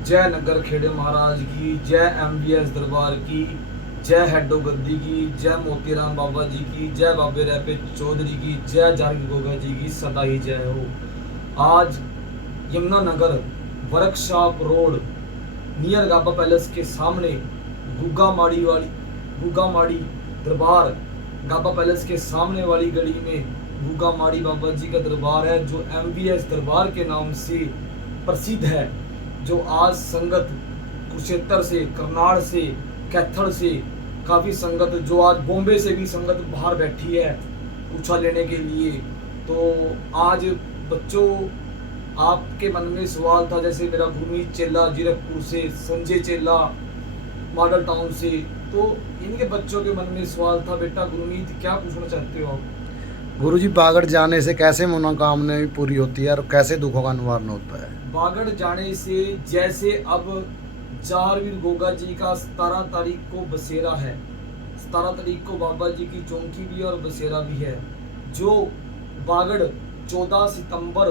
जय नगर खेड़े महाराज की, जय एमबीएस दरबार की, जय हेडो गद्दी की, जय मोतीराम बाबा जी की, जय बाबे रैपे चौधरी की, जय जारगी गोगा जी की सदा ही जय हो। आज यमुनानगर वर्कशॉप रोड नियर गाबा पैलेस के सामने गुग्गा माड़ी दरबार, गाबा पैलेस के सामने वाली गली में गुग्गा माड़ी बाबा जी का दरबार है, जो एमबीएस दरबार के नाम से प्रसिद्ध है। जो आज संगत कुरुक्षेत्र से, करनाल से, कैथल से काफ़ी संगत, जो आज बॉम्बे से भी संगत बाहर बैठी है पूछा लेने के लिए। तो आज बच्चों, आपके मन में सवाल था, जैसे मेरा गुरमीत चेला जीरकपुर से, संजय चेला मॉडल टाउन से, तो इनके बच्चों के मन में सवाल था, बेटा गुरमीत क्या पूछना चाहते हो आप? गुरुजी, बागड़ जाने से कैसे मनोकामनाएं पूरी होती है और कैसे दुखों का निवारण होता है? बागड़ जाने से, जैसे अब जारवीर गोगा जी का 17 तारीख को बसेरा है, 17 तारीख को बाबा जी की चौंकी भी है और बसेरा भी है। जो बागड़ 14 सितंबर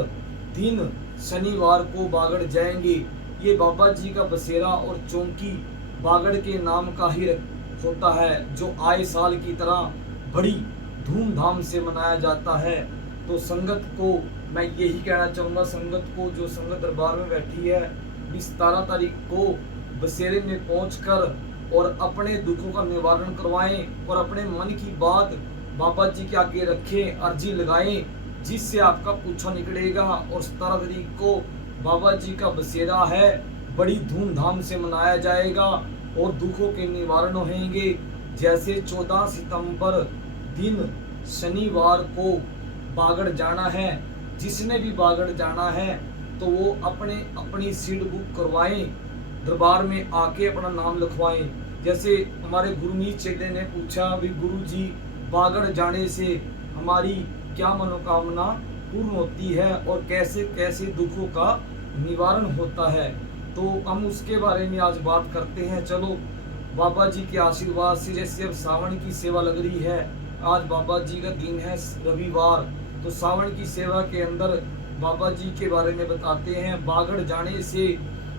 दिन शनिवार को बागड़ जाएंगे, ये बाबा जी का बसेरा और चौंकी बागड़ के नाम का ही होता है, जो आए साल की तरह बड़ी धूमधाम से मनाया जाता है। तो संगत को मैं यही कहना चाहूँगा, संगत को, जो संगत दरबार में बैठी है, 17 तारीख को बसेरे में पहुंचकर और अपने दुखों का निवारण करवाएं और अपने मन की बात बाबा जी के आगे रखें, अर्जी लगाएं, जिससे आपका पूछा निकलेगा। और 17 तारीख को बाबा जी का बसेरा है, बड़ी धूमधाम से मनाया जाएगा और दुखों के निवारण होंगे। जैसे 14 सितंबर दिन शनिवार को बागड़ जाना है, जिसने भी बागड़ जाना है तो वो अपनी सीट बुक करवाएं, दरबार में आके अपना नाम लिखवाएं। जैसे हमारे गुरमीत चेले ने पूछा भी, गुरु जी बागड़ जाने से हमारी क्या मनोकामना पूर्ण होती है और कैसे कैसे दुखों का निवारण होता है, तो हम उसके बारे में आज बात करते हैं। चलो, बाबा जी के आशीर्वाद से, जैसे अब सावन की सेवा लग रही है, आज बाबा जी का दिन है रविवार, तो सावन की सेवा के अंदर बाबा जी के बारे में बताते हैं। बागड़ जाने से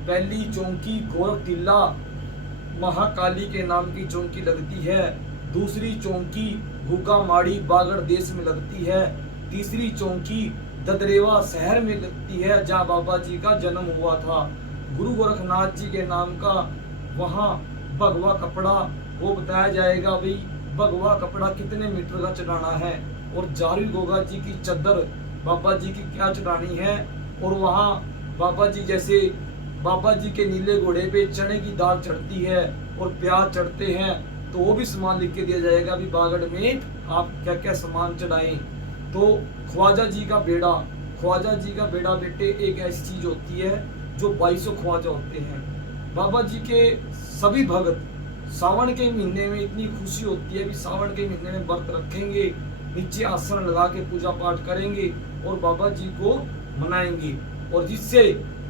पहली चौंकी गोरख टीला महाकाली के नाम की चौंकी लगती है, दूसरी चौंकी गुग्गा माड़ी बागड़ देश में लगती है, तीसरी चौंकी ददरेवा शहर में लगती है, जहाँ बाबा जी का जन्म हुआ था। गुरु गोरखनाथ जी के नाम का वहाँ भगवा कपड़ा वो बताया जाएगा, भाई भगवा कपड़ा कितने मीटर का चढ़ाना है, और जारी गोगा जी की चद्दर बाबा जी की क्या चढ़ानी है। और वहाँ बाबा जी, जैसे बाबा जी के नीले घोड़े पे चने की दाल चढ़ती है और प्याज चढ़ते हैं, तो वो भी सामान लिख के दिया जाएगा भी बागड़ में आप क्या क्या सामान चढ़ाएं। तो ख्वाजा जी का बेड़ा, ख्वाजा जी का बेड़ा बेटे एक ऐसी चीज होती है जो 2200 ख्वाजा होते हैं। बाबा जी के सभी भगत सावन के महीने में इतनी खुशी होती है कि सावन के महीने में व्रत रखेंगे, नीचे आसन लगा के पूजा पाठ करेंगे और बाबा जी को मनाएंगे, और जिससे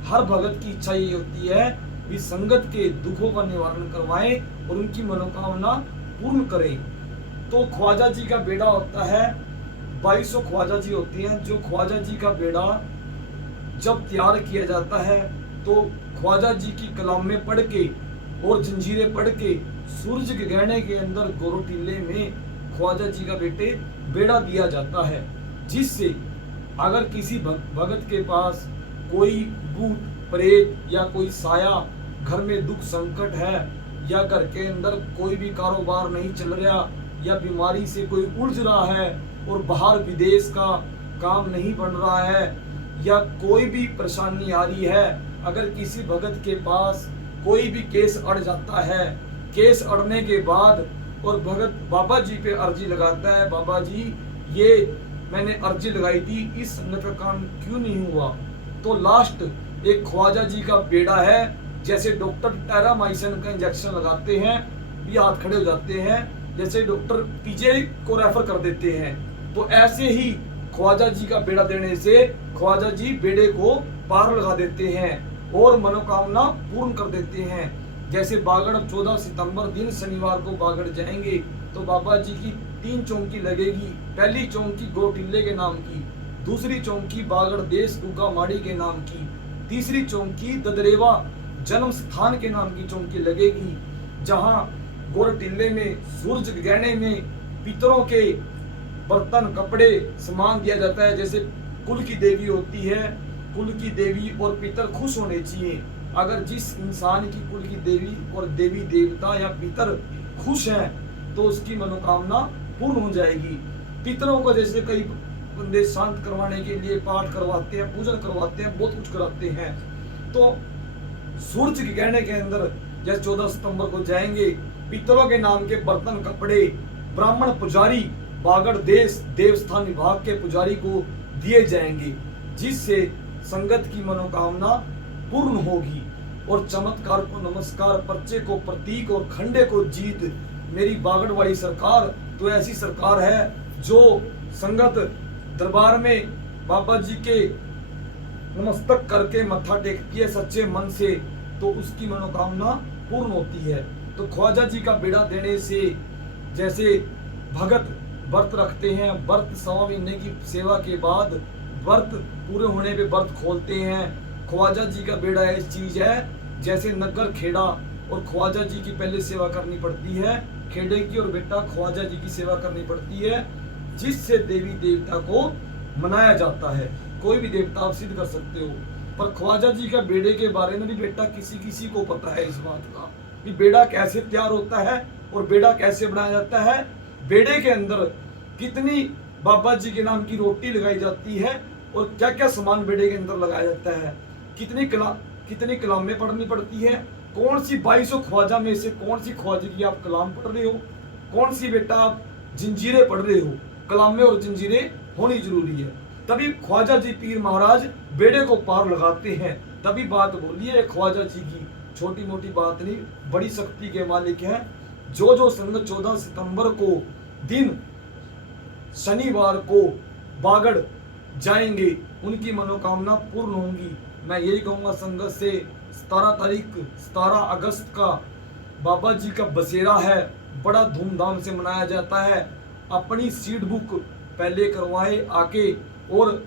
हर भगत की इच्छा ये होती है कि संगत के दुखों का निवारण करवाएं और उनकी मनोकामना पूर्ण करें। तो ख्वाजा जी का बेड़ा होता है, 2200 ख्वाजा जी होती हैं। जो ख्वाजा जी का बेड़ा जब तैयार किया जाता है, तो ख्वाजा जी की कलामें पढ़ के और जंजीरें पढ़ के सूरज के गहने के अंदर गोरो टीले में ख्वाजा जी का बेटे बेड़ा दिया जाता है, जिससे अगर किसी भगत के पास कोई भूत प्रेत या कोई साया, घर में दुख संकट है, या घर के अंदर कोई भी कारोबार नहीं चल रहा, या बीमारी से कोई उलझ रहा है और बाहर विदेश का काम नहीं बन रहा है, या कोई भी परेशानी आ रही है, अगर किसी भगत के पास कोई भी केस अड़ जाता है, केस अड़ने के बाद और भगत बाबा जी पे अर्जी लगाता है, बाबा जी ये मैंने अर्जी लगाई थी, इस संगत का काम क्यों नहीं हुआ, तो लास्ट एक ख्वाजा जी का बेड़ा है। जैसे डॉक्टर टेरामाइसिन का इंजेक्शन लगाते हैं, ये हाथ खड़े हो जाते हैं, जैसे डॉक्टर पीजे को रेफर कर देते हैं, तो ऐसे ही ख्वाजा जी का बेड़ा देने से ख्वाजा जी बेड़े को पार लगा देते हैं और मनोकामना पूर्ण कर देते हैं। जैसे बागड़ 14 सितंबर दिन शनिवार को बागड़ जाएंगे, तो बाबा जी की 3 चौंकी लगेगी। पहली चौंकी गोटिल्ले के नाम की, दूसरी चौंकी बागड़ देश गुग्गा माड़ी के नाम की, तीसरी चौंकी ददरेवा जन्म स्थान के नाम की चौकी लगेगी, जहां गोर टिल्ले में सूरज गहने में पितरों के बर्तन कपड़े सामान दिया जाता है। जैसे कुल की देवी होती है, कुल की देवी और पितर खुश होने चाहिए। अगर जिस इंसान की कुल की देवी और देवी देवता या पितर खुश हैं तो उसकी मनोकामना पूर्ण हो जाएगी। पितरों को जैसे कई बंदे शांत करवाने के लिए पाठ करवाते हैं, पूजन करवाते हैं, बहुत कुछ कराते हैं। तो सूरज के गहने के अंदर जैसे 14 सितंबर को जाएंगे, पितरों के नाम के बर्तन कपड़े ब्राह्मण पुजारी बागड़ देश देवस्थान विभाग के पुजारी को दिए जाएंगे, जिससे संगत की मनोकामना पूर्ण होगी। और चमत्कार को नमस्कार, पर्चे को प्रतीक और खंडे को जीत। मेरी बागड़ वाली सरकार तो ऐसी सरकार है जो संगत दरबार में बाबा जी के नमस्तक करके मत्था टेकती है सच्चे मन से, तो उसकी मनोकामना पूर्ण होती है। तो ख्वाजा जी का बेड़ा देने से जैसे भगत व्रत रखते हैं, व्रत 1.25 महीने की सेवा के बाद व्रत पूरे होने पे व्रत खोलते हैं। ख्वाजा जी का बेड़ा ऐसी चीज है जैसे नगर खेड़ा और ख्वाजा जी की पहले सेवा करनी पड़ती है, खेड़े की और बेटा ख्वाजा जी की सेवा करनी पड़ती है, जिससे देवी देवता को मनाया जाता है। कोई भी देवता आप सिद्ध कर सकते हो, पर ख्वाजा जी का बेड़े के बारे में भी बेटा किसी किसी को पता है इस बात का कि बेड़ा कैसे तैयार होता है और बेड़ा कैसे बनाया जाता है, बेड़े के अंदर कितनी बाबा जी के नाम की रोटी लगाई जाती है और क्या क्या सामान बेड़े के अंदर लगाया जाता है, कितनी कलामें पढ़नी पड़ती है, कौन सी 2200 ख्वाजा में से कौन सी ख्वाजे की आप कलाम पढ़ रहे हो, कौन सी बेटा आप जंजीरें पढ़ रहे हो। कलामें और जंजीरें होनी जरूरी है, तभी ख्वाजा जी पीर महाराज बेड़े को पार लगाते हैं। तभी बात बोलिए ख्वाजा जी की, छोटी मोटी बात नहीं, बड़ी शक्ति के मालिक हैं। जो संगत 14 सितंबर को दिन शनिवार को बागड़ जाएंगे उनकी मनोकामना पूर्ण होंगी। मैं यही कहूँगा संगत से 17 अगस्त का बाबा जी का बसेरा है, बड़ा धूमधाम से मनाया जाता है। अपनी सीट बुक पहले करवाएं आके, और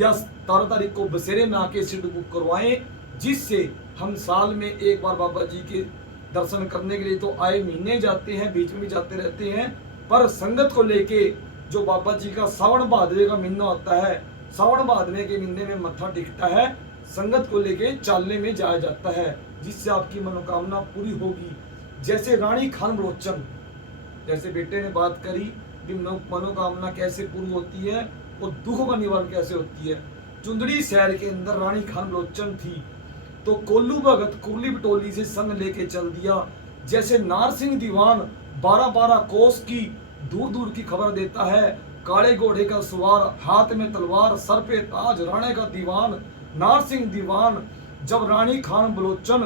या 17 तारीख को बसेरे में आके सीट बुक करवाएं, जिससे हम साल में एक बार बाबा जी के दर्शन करने के लिए तो आए महीने जाते हैं, बीच में भी जाते रहते हैं, पर संगत को लेके जो बाबा जी का सावन भादवे का महीना होता है, सावन भादवे के महीने में मत्था टिकता है, संगत को लेके चालने में जाया जाता है, जिससे आपकी मनोकामना पूरी होगी। जैसे रानी खान बलोचन, जैसे बेटे ने बात करी कि मनोकामना कैसे पूरी होती है और दुखों का निवारण कैसे होती है। चुंदड़ी शहर के अंदर रानी खान बलोचन थी, तो कोल्लू भगत कुरली बटोली से संग लेके चल दिया। जैसे नारसिंह दीवान 12-12 कोस की दूर दूर की खबर देता है, काले घोड़े का सवार, हाथ में तलवार, सर पे ताज, राणे का दीवान। नारसिंह दीवान जब रानी खान बलोचन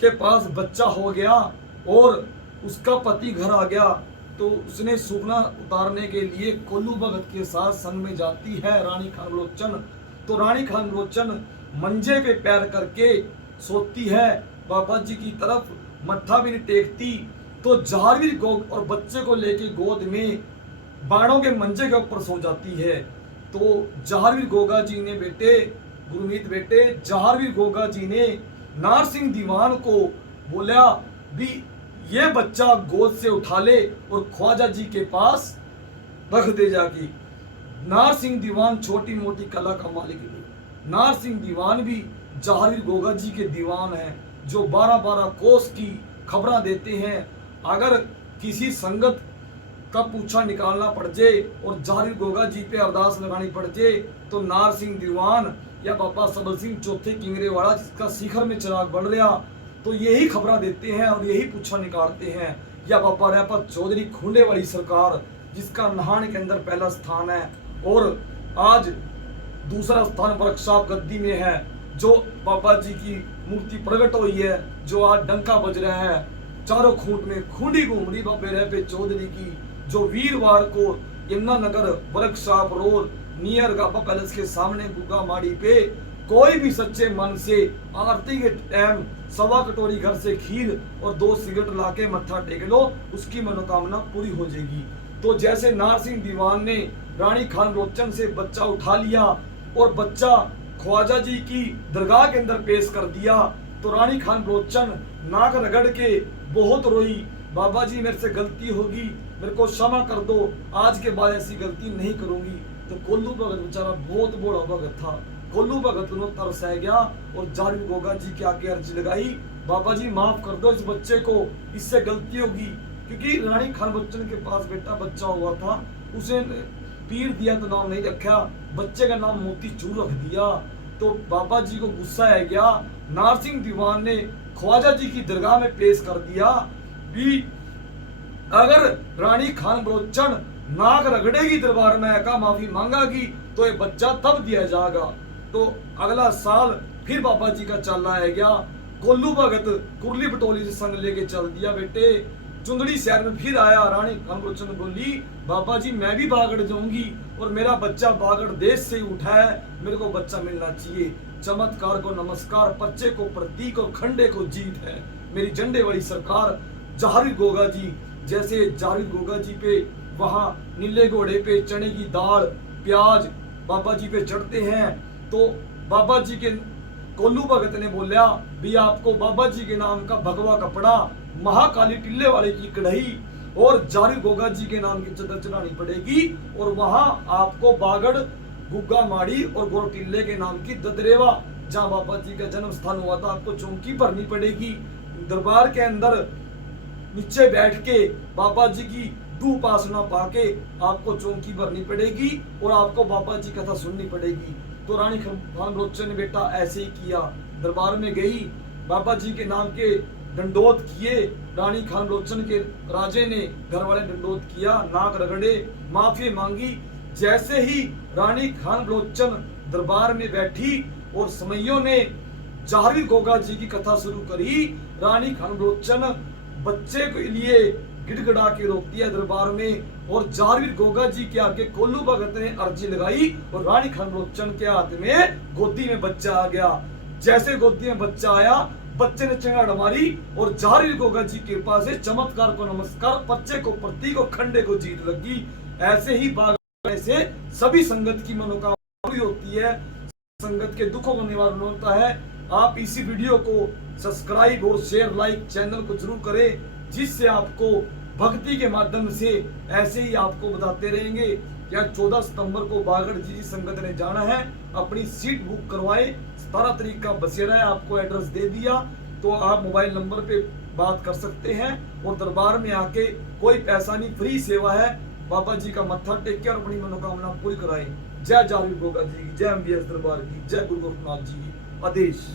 के पास बच्चा हो गया और उसका पति घर आ गया, तो उसने सुपना उतारने के लिए कोल्लू भगत के साथ संग में जाती है रानी खान बलोचन। तो रानी खान बलोचन मंजे पे पैर करके सोती है, बाबा जी की तरफ मत्था भी नहीं टेकती। तो जहारवीर गोग और बच्चे को लेके गोद में बाणों के मंजे के ऊपर सो जाती है। तो जहारवीर गोगा जी ने बेटे, गुरमीत बेटे, जहारवीर गोगा जी ने नारसिंह दीवान को बोला भी ये बच्चा गोद से उठा ले और ख्वाजा जी के पास रख दे जाके। नारसिंह दीवान छोटी मोटी कला का मालिक नहीं, नारसिंह दीवान भी जहारवीर गोगा जी के दीवान हैं, जो 12-12 कोस की खबरें देते हैं। अगर किसी संगत का पूछा निकालना पड़ जाए और जहारवीर गोगा जी पे अरदास लगानी पड़ जाए, तो नारसिंह दीवान या बाबा सबल सिंह चौथे किंगरे वाला जिसका शिखर में चिराग बढ़ रहा, तो यही खबरें देते हैं और यही पूछा निकालते हैं। या बाबा रैपत चौधरी खूंडे वाली सरकार जिसका नहाने के अंदर पहला स्थान है और आज दूसरा स्थान वर्कशॉप गद्दी में है, जो बाबा जी की मूर्ति प्रकट हुई है, जो आज डंका बज रहा है, चारों खूंट में खूंडी घूम रही बाबे रैपे चौधरी की, जो वीरवार को यमुनानगर वर्कशॉप रोड नियर गाबा पैलेस के सामने गुगा माड़ी पे कोई भी सच्चे मन से आरती के टाइम 1.25 कटोरी घर से खीर और 2 सिगरेट लाके मत्था टेक लो, उसकी मनोकामना पूरी हो जाएगी। तो जैसे नारसिंह दीवान ने रानी खान बलोचन से बच्चा उठा लिया और बच्चा ख्वाजा जी की दरगाह के अंदर पेश कर दिया तो रानी खान बलोचन नाक रगड़ के बहुत रोई, बाबा जी मेरे से गलती होगी, मेरे को क्षमा कर दो, आज के बाद ऐसी गलती नहीं करूंगी। तो कोल्लू भगत बेचारा बहुत बड़ा भगत था, कोल्लू भगत ने तरस आ गया और जारवीर गोगा जी के आगे अर्जी लगाई, बाबा जी माफ कर दो इस बच्चे को, इससे गलती होगी। क्योंकि रानी खान बच्चन के पास बेटा बच्चा हुआ था, उसे पीर दिया तो नाम नहीं रखा, बच्चे का नाम मोतीचूर रख दिया। तो बाबा जी को गुस्सा आ गया, नारसिंह दीवान ने ख्वाजा जी की दरगाह में पेश कर दिया भी अगर रानी खान बलोचन नाक रगड़ेगी दरबार में का माफी मांगेगी तो ये बच्चा तब दिया जाएगा। तो अगला साल फिर बाबा जी का चाला आ गया, कोल्लू भगत कुरली बटोली से संग लेके चल दिया बेटे, चुंदड़ी शहर में फिर आया। रानी खान बलोचन बोली बाबा जी मैं भी बागड़ जाऊंगी और मेरा बच्चा बागड़ देश से उठा है, मेरे को बच्चा मिलना चाहिए। चमत्कार को नमस्कार, बच्चे को प्रतीक और खंडे को जीत है। मेरी झंडे वाली सरकार जारवीर गोगा जी, जैसे जारवीर गोगा जी पे वहां नीले घोड़े पे चने की दाल प्याज बाबा जी पे चढ़ते हैं, तो बाबा जी के कोल्लू भगत ने बोला भी आपको बाबा जी के नाम का भगवा कपड़ा, महाकाली टिल्ले वाले की कढ़ाई और जारवीर गोगा जी के नाम की चदर चढ़ानी पड़ेगी और वहां आपको बागड़ गुग्गा माड़ी और गोर टिल्ले के नाम की ददरेवा जहां बाबा जी का जन्म स्थान हुआ था आपको चौकी भरनी पड़ेगी। दरबार के अंदर नीचे बैठ के बाबा जी की उपासना पाके आपको चौकी भरनी पड़ेगी और आपको बाबा जी कथा सुननी पड़ेगी। तो रानी खान बलोचन ने बेटा ऐसे ही किया, दरबार में गई, बाबा जी के नाम के दंडोत किए, रानी खान बलोचन के राजे ने घर वाले दंडोत किया, नाक रगड़े, माफी मांगी। जैसे ही रानी खान बलोचन दरबार में बैठी और समइयों ने जारवीर गोगा जी की कथा शुरू करी, रानी खान बलोचन बच्चे के लिए गिड़गिड़ा के रोक दिया दरबार में और जारवीर गोगा जी के आगे कोल्लू भगत ने अर्जी लगाई और रानी खान बलोचन के हाथ में गोदी में बच्चा आ गया। जैसे गोदी में बच्चा आया, बच्चे ने चंगाड़ मारी और जारवीर गोगा जी के कृपा से चमत्कार को नमस्कार, बच्चे को प्रतीक और खंडे को जीत लगी। ऐसे ही बागड़ से सभी संगत की मनोकामना पूरी होती है, संगत के दुखों का निवारण होता है। आप इसी वीडियो को सब्सक्राइब और शेयर लाइक चैनल को जरूर करें, जिससे आपको भक्ति के माध्यम से ऐसे ही आपको बताते रहेंगे। क्या 14 सितंबर को बागड़ जी संगत ने जाना है, अपनी सीट बुक करवाए, 17 तारीख का बसेरा है, आपको एड्रेस दे दिया, तो आप मोबाइल नंबर पे बात कर सकते हैं और दरबार में आके कोई पैसा नहीं, फ्री सेवा है, बाबा जी का मत्था टेक के और अपनी मनोकामना पूरी कराएं। जय जारवीर गोगा जी की, जय MBS दरबार की, जय गुरु गोरखनाथ जी की। आदेश।